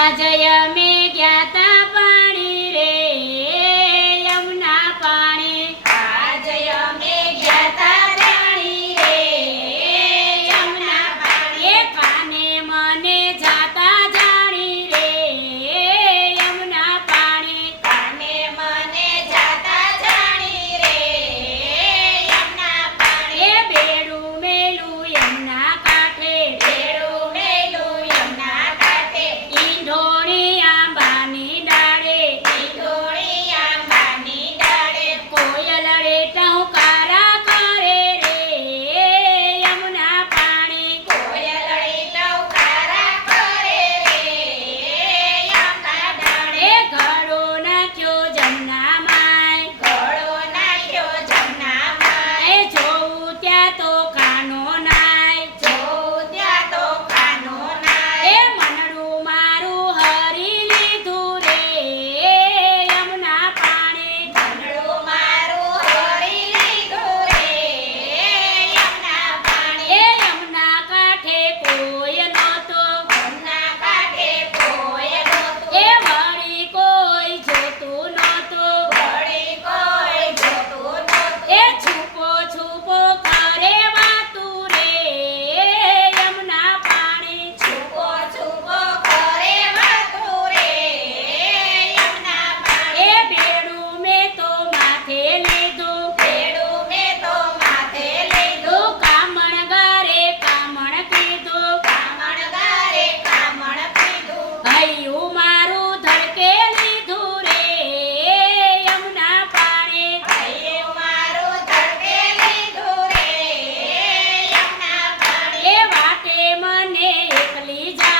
पराजय मे ज्ञात ચાલી જા.